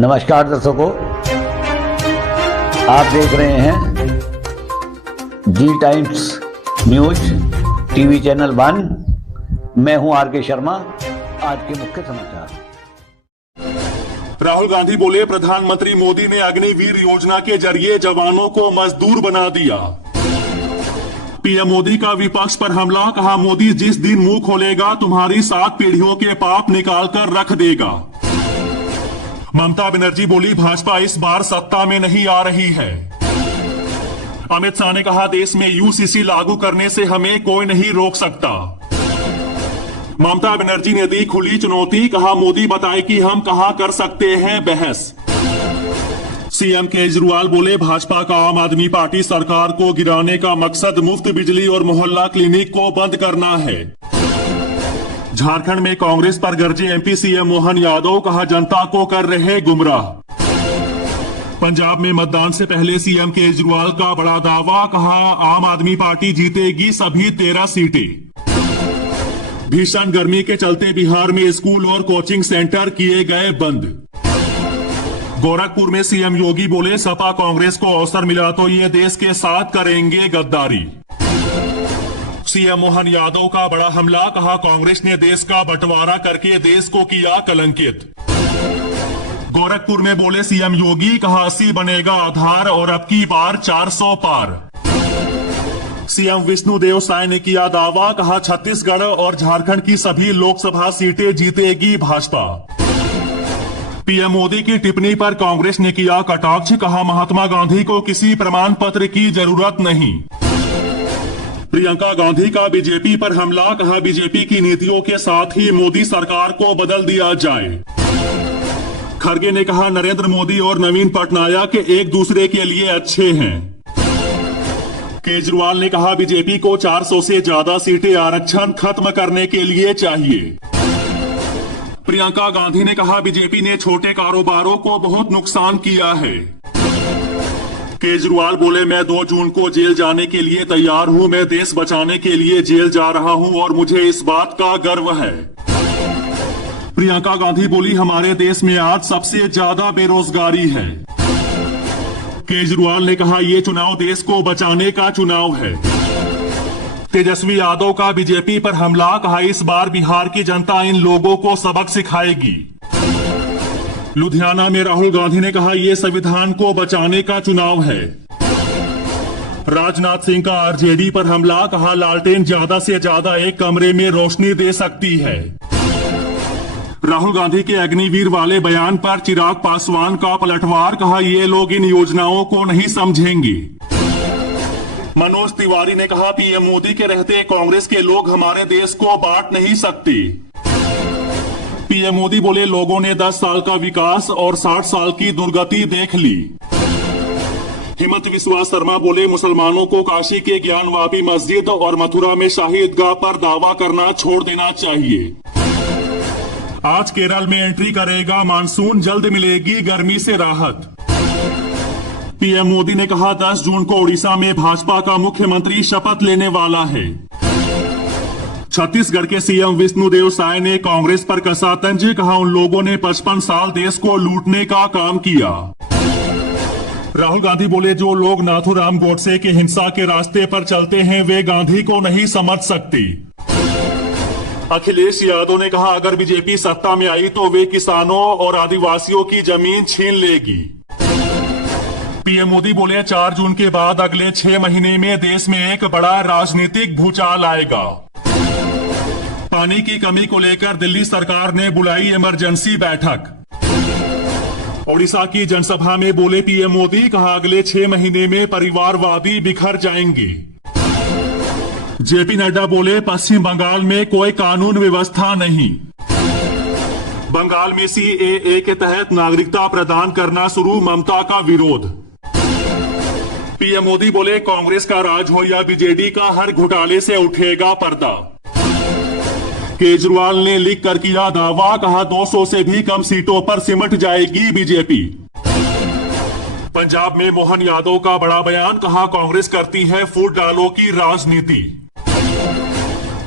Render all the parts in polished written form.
नमस्कार दर्शकों, आप देख रहे हैं जी टाइम्स न्यूज टीवी चैनल 1। मैं हूं आर.के. शर्मा। आज के मुख्य समाचार। राहुल गांधी बोले, प्रधानमंत्री मोदी ने अग्निवीर योजना के जरिए जवानों को मजदूर बना दिया। पीएम मोदी का विपक्ष पर हमला, कहा मोदी जिस दिन मुंह खोलेगा तुम्हारी 7 पीढ़ियों के पाप निकाल कर रख देगा। ममता बनर्जी बोली, भाजपा इस बार सत्ता में नहीं आ रही है। अमित शाह ने कहा, देश में यूसीसी लागू करने से हमें कोई नहीं रोक सकता। ममता बनर्जी ने दी खुली चुनौती, कहा मोदी बताए कि हम कहां कर सकते हैं बहस। सीएम केजरीवाल बोले, भाजपा का आम आदमी पार्टी सरकार को गिराने का मकसद मुफ्त बिजली और मोहल्ला क्लिनिक को बंद करना है। झारखंड में कांग्रेस पर गरजे एमपी सीएम मोहन यादव, कहा जनता को कर रहे गुमराह। पंजाब में मतदान से पहले सीएम केजरीवाल का बड़ा दावा, कहा आम आदमी पार्टी जीतेगी सभी 13 सीटें। भीषण गर्मी के चलते बिहार में स्कूल और कोचिंग सेंटर किए गए बंद। गोरखपुर में सीएम योगी बोले, सपा कांग्रेस को अवसर मिला तो ये देश के साथ करेंगे गद्दारी। सीएम मोहन यादव का बड़ा हमला, कहा कांग्रेस ने देश का बंटवारा करके देश को किया कलंकित। गोरखपुर में बोले सीएम योगी, कहा 80 बनेगा आधार और अब की बार 400 पार। सीएम विष्णुदेव साय ने किया दावा, कहा छत्तीसगढ़ और झारखंड की सभी लोकसभा सीटें जीतेगी भाजपा। पीएम मोदी की टिप्पणी पर कांग्रेस ने किया कटाक्ष, कहा महात्मा गांधी को किसी प्रमाण पत्र की जरूरत नहीं। प्रियंका गांधी का बीजेपी पर हमला, कहा बीजेपी की नीतियों के साथ ही मोदी सरकार को बदल दिया जाए। खड़गे ने कहा नरेंद्र मोदी और नवीन पटनायक एक दूसरे के लिए अच्छे हैं। केजरीवाल ने कहा बीजेपी को 400 से ज्यादा सीटें आरक्षण खत्म करने के लिए चाहिए। प्रियंका गांधी ने कहा बीजेपी ने छोटे कारोबारों को बहुत नुकसान किया है। केजरीवाल बोले, मैं 2 जून को जेल जाने के लिए तैयार हूं। मैं देश बचाने के लिए जेल जा रहा हूं और मुझे इस बात का गर्व है। प्रियंका गांधी बोली, हमारे देश में आज सबसे ज्यादा बेरोजगारी है। केजरीवाल ने कहा ये चुनाव देश को बचाने का चुनाव है। तेजस्वी यादव का बीजेपी पर हमला, कहा इस बार बिहार की जनता इन लोगों को सबक सिखाएगी। लुधियाना में राहुल गांधी ने कहा यह संविधान को बचाने का चुनाव है। राजनाथ सिंह का आरजेडी पर हमला, कहा लालटेन ज्यादा से ज्यादा एक कमरे में रोशनी दे सकती है। राहुल गांधी के अग्निवीर वाले बयान पर चिराग पासवान का पलटवार, कहा ये लोग इन योजनाओं को नहीं समझेंगे। मनोज तिवारी ने कहा पीएम मोदी के रहते कांग्रेस के लोग हमारे देश को बांट नहीं सकते। पीएम मोदी बोले, लोगों ने 10 साल का विकास और 60 साल की दुर्गति देख ली। हिमंत विश्वा शर्मा बोले, मुसलमानों को काशी के ज्ञानवापी मस्जिद और मथुरा में शाही ईदगाह पर दावा करना छोड़ देना चाहिए। आज केरल में एंट्री करेगा मानसून, जल्द मिलेगी गर्मी से राहत। पीएम मोदी ने कहा 10 जून को ओडिशा में भाजपा का मुख्यमंत्री शपथ लेने वाला है। छत्तीसगढ़ के सीएम विष्णुदेव साय ने कांग्रेस पर कसा तंज, कहा उन लोगों ने 55 साल देश को लूटने का काम किया। राहुल गांधी बोले, जो लोग नाथूराम गोडसे के हिंसा के रास्ते पर चलते हैं वे गांधी को नहीं समझ सकते। अखिलेश यादव ने कहा अगर बीजेपी सत्ता में आई तो वे किसानों और आदिवासियों की जमीन छीन लेगी। पीएम मोदी बोले, 4 जून के बाद अगले 6 महीने में देश में एक बड़ा राजनीतिक भूचाल आएगा। पानी की कमी को लेकर दिल्ली सरकार ने बुलाई इमरजेंसी बैठक। ओडिशा की जनसभा में बोले पीएम मोदी, कहा अगले 6 महीने में परिवारवादी बिखर जाएंगे। जेपी नड्डा बोले, पश्चिम बंगाल में कोई कानून व्यवस्था नहीं। बंगाल में सीएए के तहत नागरिकता प्रदान करना शुरू, ममता का विरोध। पीएम मोदी बोले, कांग्रेस का राज हो या बीजेडी का, हर घोटाले से उठेगा पर्दा। केजरीवाल ने लिख कर किया दावा, कहा 200 से भी कम सीटों पर सिमट जाएगी बीजेपी। पंजाब में मोहन यादव का बड़ा बयान, कहा कांग्रेस करती है फूट डालो की राजनीति।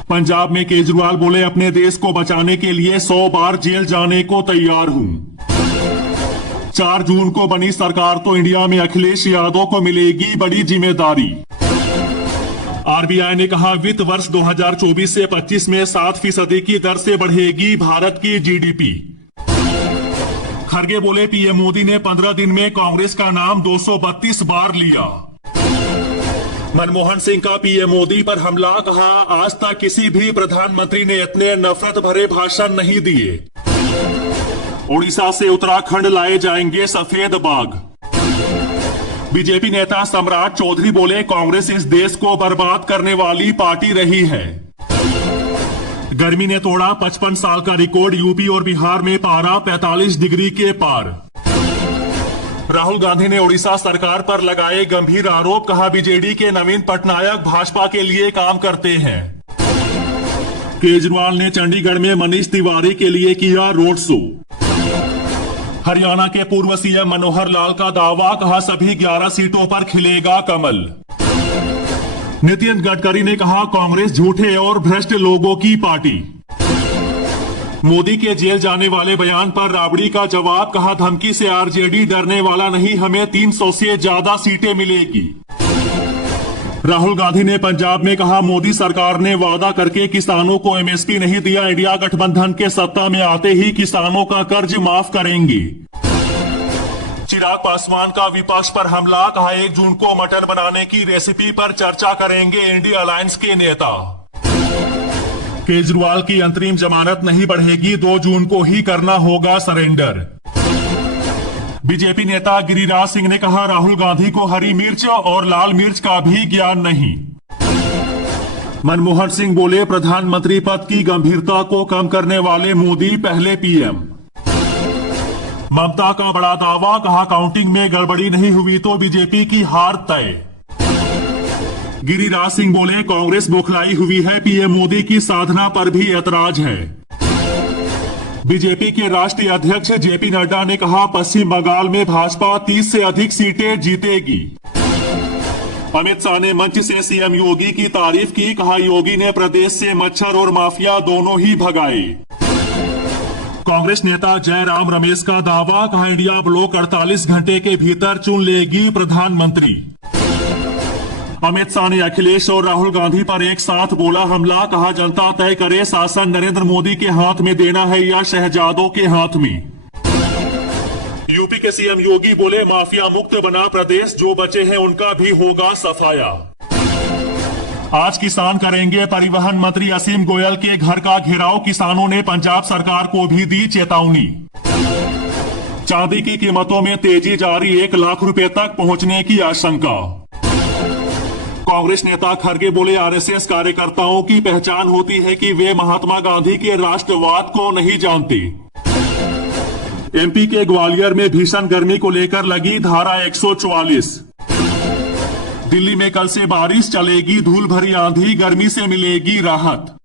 पंजाब में केजरीवाल बोले, अपने देश को बचाने के लिए 100 बार जेल जाने को तैयार हूं। 4 जून को बनी सरकार तो इंडिया में अखिलेश यादव को मिलेगी बड़ी जिम्मेदारी। आरबीआई ने कहा वित्त वर्ष 2024 से 25 में 7% की दर से बढ़ेगी भारत की जीडीपी। खरगे बोले पीएम मोदी ने 15 दिन में कांग्रेस का नाम 232 बार लिया। मनमोहन सिंह का पीएम मोदी पर हमला, कहा आज तक किसी भी प्रधानमंत्री ने इतने नफरत भरे भाषण नहीं दिए। उड़ीसा से उत्तराखंड लाए जाएंगे सफेद बाघ। बीजेपी नेता सम्राट चौधरी बोले कांग्रेस इस देश को बर्बाद करने वाली पार्टी रही है। गर्मी ने तोड़ा 55 साल का रिकॉर्ड, यूपी और बिहार में पारा 45 डिग्री के पार। राहुल गांधी ने उड़ीसा सरकार पर लगाए गंभीर आरोप, कहा बीजेडी के नवीन पटनायक भाजपा के लिए काम करते हैं। केजरीवाल ने चंडीगढ़ में मनीष तिवारी के लिए किया रोड शो। हरियाणा के पूर्व सीएम मनोहर लाल का दावा, कहा सभी 11 सीटों पर खिलेगा कमल। नितिन गडकरी ने कहा कांग्रेस झूठे और भ्रष्ट लोगों की पार्टी। मोदी के जेल जाने वाले बयान पर राबड़ी का जवाब, कहा धमकी से आरजेडी डरने वाला नहीं, हमें 300 से ज्यादा सीटें मिलेगी। राहुल गांधी ने पंजाब में कहा मोदी सरकार ने वादा करके किसानों को एमएसपी नहीं दिया, इंडिया गठबंधन के सत्ता में आते ही किसानों का कर्ज माफ करेंगे। चिराग पासवान का विपक्ष पर हमला, कहा 1 जून को मटन बनाने की रेसिपी पर चर्चा करेंगे इंडिया अलायंस के नेता। केजरीवाल की अंतरिम जमानत नहीं बढ़ेगी, 2 जून को ही करना होगा सरेंडर। बीजेपी नेता गिरिराज सिंह ने कहा राहुल गांधी को हरी मिर्च और लाल मिर्च का भी ज्ञान नहीं। मनमोहन सिंह बोले प्रधानमंत्री पद की गंभीरता को कम करने वाले मोदी पहले पीएम। ममता का बड़ा दावा, कहा काउंटिंग में गड़बड़ी नहीं हुई तो बीजेपी की हार तय। गिरिराज सिंह बोले कांग्रेस बौखलाई हुई है, पीएम मोदी की साधना पर भी ऐतराज है। बीजेपी के राष्ट्रीय अध्यक्ष जेपी नड्डा ने कहा पश्चिम बंगाल में भाजपा 30 से अधिक सीटें जीतेगी। अमित शाह ने मंच से सीएम योगी की तारीफ की, कहा योगी ने प्रदेश से मच्छर और माफिया दोनों ही भगाए। कांग्रेस नेता जयराम रमेश का दावा, कहा इंडिया ब्लॉक 48 घंटे के भीतर चुन लेगी प्रधानमंत्री। अमित शाह ने अखिलेश और राहुल गांधी पर एक साथ बोला हमला, कहा जनता तय करे शासन नरेंद्र मोदी के हाथ में देना है या शहजादों के हाथ में। यूपी के सीएम योगी बोले माफिया मुक्त बना प्रदेश, जो बचे हैं उनका भी होगा सफाया। आज किसान करेंगे परिवहन मंत्री असीम गोयल के घर का घेराव, किसानों ने पंजाब सरकार को भी दी चेतावनी। चांदी की कीमतों में तेजी जारी, 1 लाख रुपए तक पहुंचने की आशंका। कांग्रेस नेता खरगे बोले आरएसएस कार्यकर्ताओं की पहचान होती है कि वे महात्मा गांधी के राष्ट्रवाद को नहीं जानते। एमपी के ग्वालियर में भीषण गर्मी को लेकर लगी धारा 144। दिल्ली में कल से बारिश चलेगी, धूल भरी आंधी, गर्मी से मिलेगी राहत।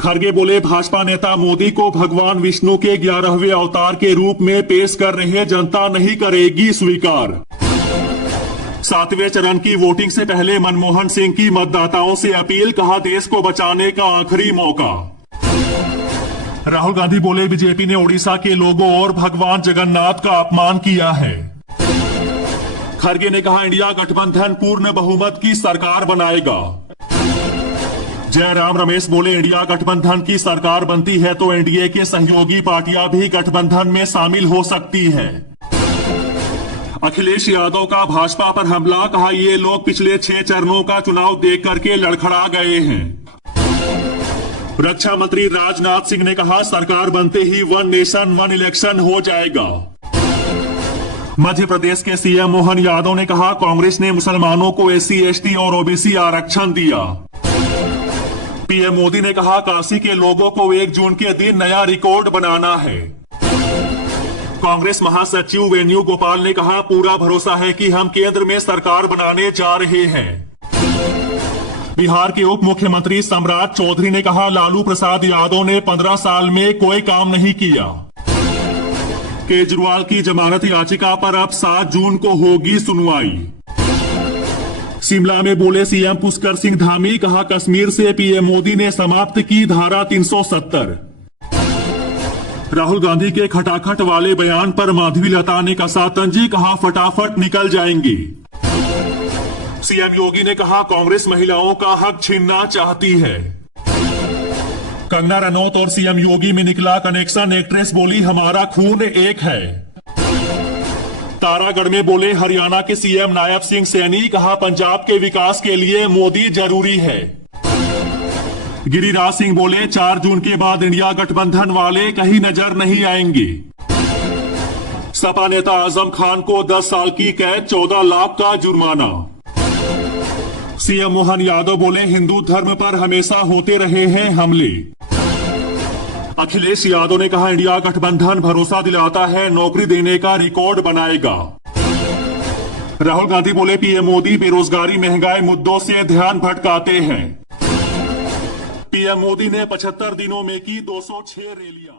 खरगे बोले भाजपा नेता मोदी को भगवान विष्णु के 11वें अवतार के रूप में पेश कर रहे, जनता नहीं करेगी स्वीकार। 7वें चरण की वोटिंग से पहले मनमोहन सिंह की मतदाताओं से अपील, कहा देश को बचाने का आखिरी मौका। राहुल गांधी बोले बीजेपी ने उड़ीसा के लोगों और भगवान जगन्नाथ का अपमान किया है। खरगे ने कहा इंडिया गठबंधन पूर्ण बहुमत की सरकार बनाएगा। जयराम रमेश बोले इंडिया गठबंधन की सरकार बनती है तो एनडीए के सहयोगी पार्टियां भी गठबंधन में शामिल हो सकती है। अखिलेश यादव का भाजपा पर हमला, कहा ये लोग पिछले 6 चरणों का चुनाव देख करके लड़खड़ा गए हैं। रक्षा मंत्री राजनाथ सिंह ने कहा सरकार बनते ही 1 नेशन 1 इलेक्शन हो जाएगा। मध्य प्रदेश के सीएम मोहन यादव ने कहा कांग्रेस ने मुसलमानों को SC ST और ओबीसी आरक्षण दिया। पीएम मोदी ने कहा काशी के लोगों को 1 जून के दिन नया रिकॉर्ड बनाना है। कांग्रेस महासचिव वेणुगोपाल ने कहा पूरा भरोसा है कि हम केंद्र में सरकार बनाने जा रहे हैं। बिहार के उप मुख्यमंत्री सम्राट चौधरी ने कहा लालू प्रसाद यादव ने 15 साल में कोई काम नहीं किया। केजरीवाल की जमानत याचिका पर अब 7 जून को होगी सुनवाई। शिमला में बोले सीएम पुष्कर सिंह धामी, कहा कश्मीर से पीएम मोदी ने समाप्त की धारा 370। राहुल गांधी के खटाखट वाले बयान पर माधवी लता ने कसा तंजी, कहा फटाफट निकल जाएंगे। सीएम योगी ने कहा कांग्रेस महिलाओं का हक छीनना चाहती है। कंगना रनौत और सीएम योगी में निकला कनेक्शन, एक्ट्रेस बोली हमारा खून एक है। तारागढ़ में बोले हरियाणा के सीएम नायब सिंह सैनी, कहा पंजाब के विकास के लिए मोदी जरूरी है। गिरिराज सिंह बोले 4 जून के बाद इंडिया गठबंधन वाले कहीं नजर नहीं आएंगे। सपा नेता आजम खान को 10 साल की कैद, 14 लाख का जुर्माना। सीएम मोहन यादव बोले हिंदू धर्म पर हमेशा होते रहे हैं हमले। अखिलेश यादव ने कहा इंडिया गठबंधन भरोसा दिलाता है, नौकरी देने का रिकॉर्ड बनाएगा। राहुल गांधी बोले पीएम मोदी बेरोजगारी महंगाई मुद्दों से ध्यान भटकाते हैं। पीएम मोदी ने 75 दिनों में की 206 रैलियां।